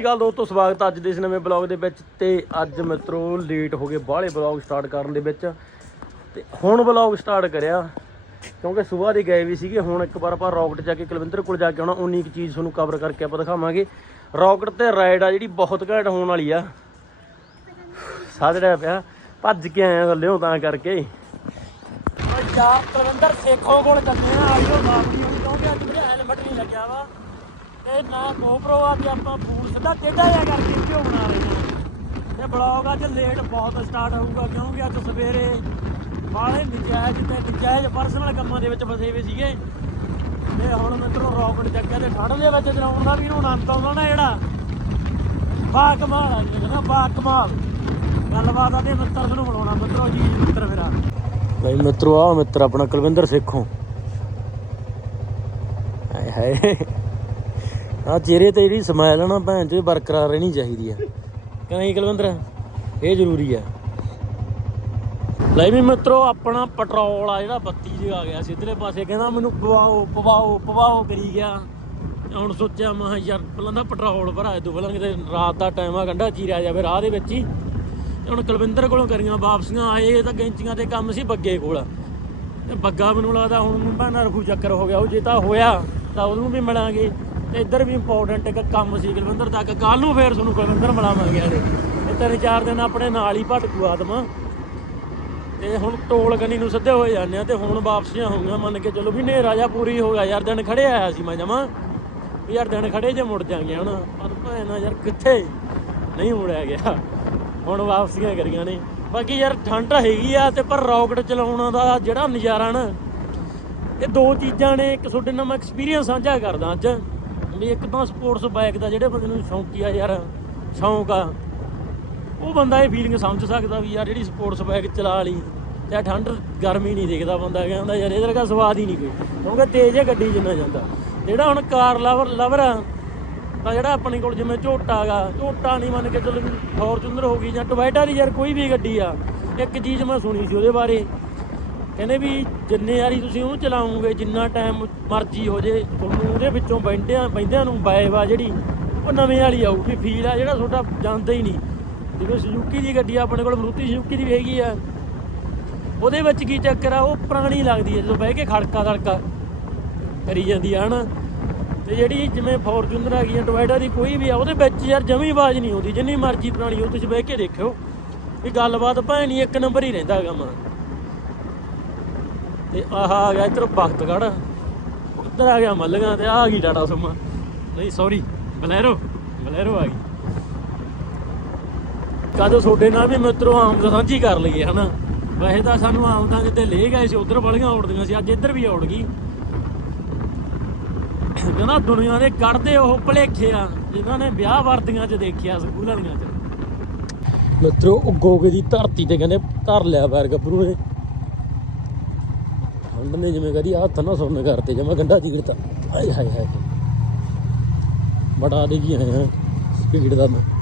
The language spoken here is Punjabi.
ਸਤਿ ਦੋਸਤੋ, ਸਵਾਗਤ ਅੱਜ ਦੇ ਇਸ ਨਵੇਂ ਬਲੌਗ ਦੇ ਵਿੱਚ ਤੇ ਅੱਜ ਮਿੱਤਰੋ ਲੇਟ ਹੋ ਗਏ, ਬਾਹਲੇ ਬਲੌਗ ਸਟਾਰਟ ਕਰਨ ਦੇ ਵਿੱਚ। ਤੇ ਹੁਣ ਬਲੌਗ ਸਟਾਰਟ ਕਰਿਆ, ਕਿਉਂਕਿ ਸਵੇਰ ਦੇ ਗਏ ਵੀ ਸੀਗੇ, ਹੁਣ ਇੱਕ ਵਾਰ ਆਪਾਂ ਰੌਕਟ ਜਾ ਕੇ ਕੁਲਵਿੰਦਰ ਕੋਲ ਜਾ ਕੇ ਆਉਣਾ, ਉਨੀ ਕੁ ਚੀਜ਼ ਤੁਹਾਨੂੰ ਕਵਰ ਕਰਕੇ ਆਪਾਂ ਦਿਖਾਵਾਂਗੇ। ਰੌਕਟ ਤੇ ਰਾਈਡ ਆ ਜਿਹੜੀ ਬਹੁਤ ਘੈਂਟ ਹੋਣ ਵਾਲੀ ਆ। ਸਾਜੜਿਆ ਪਿਆ, ਭੱਜ ਕੇ ਆਇਆ ਥੱਲੇੋਂ ਤਾਂ ਕਰਕੇ। ਯਾਰ, ਕੁਲਵਿੰਦਰ, ਸੇਖੋ ਕੋਲ ਚੱਲੇ ਆ ਆਈਓ ਬਾਪ ਨਹੀਂ ਕਿਉਂਕਿ ਅੱਜ ਮੇਰੇ ਹੈਲਮਟ ਨਹੀਂ ਲੱਗਿਆ ਵਾ। ਤੇ ਨਾ GoPro ਆ ਵੀ ਆਪਾਂ ਫੋਨ ਸਿੱਧਾ ਟੇਢਾ ਜਿਹਾ ਕਰਕੇ ਵੀਡੀਓ ਬਣਾ ਰਹੇ ਹਾਂ। ਤੇ ਬਲੌਗ ਅੱਜ ਲੇਟ ਬਹੁਤ ਸਟਾਰਟ ਹੋਊਗਾ, ਕਿਉਂਕਿ ਅੱਜ ਸਵੇਰੇ ਬਾਲੇ ਨਜਾਇਜ਼ ਤੇ ਨਜਾਇਜ਼ ਪਰਸਨਲ ਕੰਮਾਂ ਦੇ ਵਿੱਚ ਫਸੇ ਹੋਏ ਸੀਗੇ। ਤੇ ਹੁਣ ਮਿੱਤਰੋ ਰੌਕਟ ਚੱਕਿਆ ਤੇ ਠੰਡ ਦੇ ਵਿੱਚ ਚਲਾਉਣ ਦਾ ਵੀ ਇਹਨੂੰ ਆਨੰਦ ਆਉਂਦਾ ਨਾ ਜਿਹੜਾ। ਬਾ ਕਮਾਲ ਆ ਜੀ ਬਾ ਕਮਾਲ। ਗੱਲਬਾਤ ਆ ਤੇ ਮਿੱਤਰ ਨੂੰ ਬੁਲਾਉਣਾ ਮਿੱਤਰੋ ਜੀ, ਮਿੱਤਰ ਮੇਰਾ ਬਈ ਮਿੱਤਰੋ ਆ ਮਿੱਤਰ ਆਪਣਾ ਕੁਲਵਿੰਦਰ ਸੇਖੋਂ। ਹਾਏ ਹਾਏ। ਆ ਚਿਹਰੇ ਤੇ ਜਿਹੜੀ ਸਮਾਈਲ ਆ ਨਾ ਭੈਣ ਚੋ ਬਰਕਰਾਰ ਰਹਿਣੀ ਚਾਹੀਦੀ ਆ। ਕਿ ਨਹੀਂ ਕੁਲਵਿੰਦਰ? ਇਹ ਜ਼ਰੂਰੀ ਆ। ਲੈ ਵੀ ਮਿੱਤਰੋ, ਆਪਣਾ ਪੈਟਰੋਲ ਆ ਜਿਹੜਾ 32 ਜਿਹਾ ਆ ਗਿਆ ਸੀ, ਇਧਰਲੇ ਪਾਸੇ ਕਹਿੰਦਾ ਮੈਨੂੰ ਪਵਾਓ ਪਵਾਓ ਪਵਾਓ ਕਰੀ ਗਿਆ। ਹੁਣ ਸੋਚਿਆ, ਮੈਂ ਕਿਹਾ ਯਾਰ, ਪਹਿਲਾਂ ਤਾਂ ਪੈਟਰੋਲ ਭਰਾ ਤੋਂ ਪਹਿਲਾਂ ਕਿਤੇ ਰਾਤ ਦਾ ਟਾਈਮ ਆ, ਗੰਢਾ ਚੀਰਿਆ ਜਾਵੇ ਰਾਹ ਦੇ ਵਿੱਚ ਹੀ। ਹੁਣ ਕੁਲਵਿੰਦਰ ਕੋਲੋਂ ਕਰੀਆਂ ਵਾਪਸੀਆਂ ਆਏ ਤਾਂ ਗੈਂਚੀਆਂ ਤੇ ਕੰਮ ਸੀ ਬੱਗੇ ਕੋਲ। ਤੇ ਬੱਗਾ ਮੈਨੂੰ ਲੱਗਦਾ ਹੁਣ ਨੂੰ ਭਾਣਾ ਰਫੂ ਚੱਕਰ ਹੋ ਗਿਆ, ਉਹ ਜੇ ਤਾਂ ਹੋਇਆ, ਤਾਂ ਉਹਨੂੰ ਵੀ ਮਿਲਾਂਗੇ। ਤੇ ਇੱਧਰ ਵੀ ਇੰਪੋਰਟੈਂਟ ਇੱਕ ਕੰਮ ਸੀ ਕੁਲਵਿੰਦਰ ਤੱਕ ਕੱਲ ਨੂੰ ਫੇਰ ਤੁਹਾਨੂੰ ਕੁਲਵਿੰਦਰ ਮਿਲਾਵਾਂਗੇ ਯਾਰ ਇਹ ਤਿੰਨ ਚਾਰ ਦਿਨ ਆਪਣੇ ਨਾਲ ਹੀ ਭਟਕੂ ਆਦਮਾ ਤੇ ਹੁਣ ਟੋਲ ਗਨੀ ਨੂੰ ਸਿੱਧੇ ਹੋਏ ਜਾਂਦੇ ਆ ਤੇ ਹੁਣ ਵਾਪਸੀਆਂ ਹੋਈਆਂ ਮੰਨ ਕੇ ਚਲੋ ਵੀ ਹਨੇਰਾ ਜਾ ਪੂਰੀ ਹੋ ਗਿਆ। ਯਾਰ ਦਿਨ ਖੜੇ ਆਇਆ ਸੀ ਮੈਂ ਜਮਾ। ਯਾਰ ਦਿਨ ਖੜੇ ਜੇ ਮੁੜ ਜਾਗੇ ਹੁਣ। ਪਰ ਭੈਣਾ ਯਾਰ ਕਿੱਥੇ ਨਹੀਂ ਮੁੜਿਆ ਗਿਆ। ਹੁਣ ਵਾਪਸੀਆਂ ਕਰੀਆਂ ਨੇ। ਬਾਕੀ ਯਾਰ ਠੰਡ ਹੈਗੀ ਆ ਤੇ ਪਰ ਰੌਕਟ ਚਲਾਉਣ ਦਾ ਜਿਹੜਾ ਨਜ਼ਾਰਾ ਨਾ, ਇਹ ਦੋ ਚੀਜ਼ਾਂ ਨੇ, ਇੱਕ ਤੁਹਾਡੇ ਨਾਲ ਮੈਂ ਐਕਸਪੀਰੀਅੰਸ ਸਾਂਝਾ ਕਰਦਾ ਅੱਜ। ਵੀ ਇੱਕ ਤਾਂ ਸਪੋਰਟਸ ਬਾਈਕ ਦਾ ਜਿਹੜੇ ਬੰਦੇ ਨੂੰ ਸ਼ੌਂਕੀ ਆ ਯਾਰ, ਸ਼ੌਂਕ ਆ। ਉਹ ਬੰਦਾ ਇਹ ਫੀਲਿੰਗ ਸਮਝ ਸਕਦਾ ਵੀ ਯਾਰ ਜਿਹੜੀ ਸਪੋਰਟਸ ਬਾਈਕ ਚਲਾ ਲਈ ਤੇ ਠੰਡ, ਗਰਮੀ ਨਹੀਂ ਦੇਖਦਾ ਬੰਦਾ, ਕਹਿੰਦਾ ਯਾਰ ਇਹਦੇ ਵਰਗਾ ਸਵਾਦ ਹੀ ਨਹੀਂ ਕੋਈ। ਕਿਉਂਕਿ ਤੇਜ਼ ਹੈ ਗੱਡੀ ਜਿੰਨਾ ਜਾਂਦਾ ਜਿਹੜਾ ਹੁਣ ਕਾਰ ਲਵਰ ਲਵਰ ਆ, ਤਾਂ ਜਿਹੜਾ ਆਪਣੇ ਕੋਲ ਜਿਵੇਂ ਝੋਟਾ ਗਾ, ਝੋਟਾ ਨਹੀਂ ਮੰਨ ਕੇ ਚੱਲ ਫੋਰਚੂਨਰ ਹੋ ਗਈ ਜਾਂ ਟੋਇਟਾ ਦੀ ਯਾਰ ਕੋਈ ਵੀ ਗੱਡੀ ਆ, ਇੱਕ ਚੀਜ਼ ਮੈਂ ਸੁਣੀ ਸੀ ਉਹਦੇ ਬਾਰੇ। ਕਹਿੰਦੇ ਵੀ ਜਿੰਨੇ ਵਾਰੀ ਤੁਸੀਂ ਉਹ ਚਲਾਉਂਗੇ, ਜਿੰਨਾ ਟਾਈਮ ਮਰਜ਼ੀ ਹੋ ਜੇ, ਤੁਹਾਨੂੰ ਉਹਦੇ ਵਿੱਚੋਂ ਬੈਂਡਿਆਂ ਬੈਂਦਿਆਂ ਨੂੰ ਵਾਈਬ ਆ ਜਿਹੜੀ, ਉਹ ਨਵੇਂ ਵਾਲੀ ਆਊਗੀ ਫੀਲ ਆ ਜਿਹੜਾ ਤੁਹਾਡਾ ਜਾਂਦਾ ਹੀ ਨਹੀਂ। ਜਿਵੇਂ ਸੁਜ਼ੂਕੀ ਦੀ ਗੱਡੀ ਆ, ਆਪਣੇ ਕੋਲ ਮਰੂਤੀ ਸੁਜ਼ੂਕੀ ਦੀ ਵੀ ਹੈਗੀ ਆ। ਉਹਦੇ ਵਿੱਚ ਕੀ ਚੱਕਰ ਆ, ਉਹ ਪੁਰਾਣੀ ਲੱਗਦੀ ਹੈ, ਜਦੋਂ ਬਹਿ ਕੇ ਖੜਕਾ ਖੜਕਾ ਕਰੀ ਜਾਂਦੀ ਆ, ਹਨਾ? ਤੇ ਜਿਹੜੀ ਜਿਵੇਂ ਫੋਰਚੂਨਰ ਆ ਗਈ ਟੋਇਟਾ ਦੀ ਕੋਈ ਵੀ ਆ, ਉਹਦੇ ਵਿੱਚ ਯਾਰ ਜਮੀ ਆਵਾਜ਼ ਨਹੀਂ ਆਉਂਦੀ, ਜਿੰਨੀ ਮਰਜ਼ੀ ਪੁਰਾਣੀ ਉਹ ਤੁਸੀਂ ਬਹਿ ਕੇ ਦੇਖਿਓ। ਵੀ ਗੱਲਬਾਤ ਭੈਣੀ ਇੱਕ ਨੰਬਰ ਹੀ ਰਹਿੰਦਾ ਕੰਮ ਤੇ ਆਹ ਆ ਗਿਆ ਇੱਧਰ ਬਖਤਗੜ ਉੱਧਰ ਆ ਗਿਆ ਮੱਲੀਆਂ ਤੇ ਆ ਗਈ ਟਾਟਾ ਸੁਮਾ। ਨਹੀਂ ਸੌਰੀ ਬਲੈਰੋ ਬਲੈਰੋ ਆ ਗਈ। ਕਦੋਂ ਤੁਹਾਡੇ ਨਾਲ ਵੀ ਮਿੱਤਰੋ ਆਮਦ ਸਾਂਝੀ ਕਰ ਲਈਏ, ਹਨਾ? ਵੈਸੇ ਤਾਂ ਸਾਨੂੰ ਆਮਦਾਂ ਕਿਤੇ ਲੈ ਗਏ ਸੀ, ਉਧਰ ਵਾਲੀਆਂ ਉੜਦੀਆਂ ਸੀ, ਅੱਜ ਇੱਧਰ ਵੀ ਉੜ ਗਈ। ਕਹਿੰਦਾ ਦੁਨੀਆ ਦੇ ਕੱਢਦੇ ਉਹ ਭਲੇਖੇ ਆ, ਜਿਨ੍ਹਾਂ ਨੇ ਵਿਆਹ ਵਰਦੀਆਂ 'ਚ ਦੇਖਿਆ ਸਕੂਲਾਂ ਦੀਆਂ 'ਚ। ਮਿੱਤਰੋ ਉਗੋਗੇ ਦੀ ਧਰਤੀ ਤੇ ਕਹਿੰਦੇ ਧਰ ਲਿਆ ਪੈਰ ਗੱਭਰੂ ਨੇ। ਠੰਡ ਨੇ ਜਿਵੇਂ ਕਰੀ ਹੱਥ ਨਾ ਸੁਣਨ ਕਰਤੇ ਜਮਾ ਗੰਡਾ ਚੀਰਤਾ। ਹਾਏ ਹਾਏ ਹਾਏ। ਬੜਾ ਦੇ ਜੀ ਆਏ ਹਾਂ। ਸਪੀਡ ਦਾ ਮੈਂ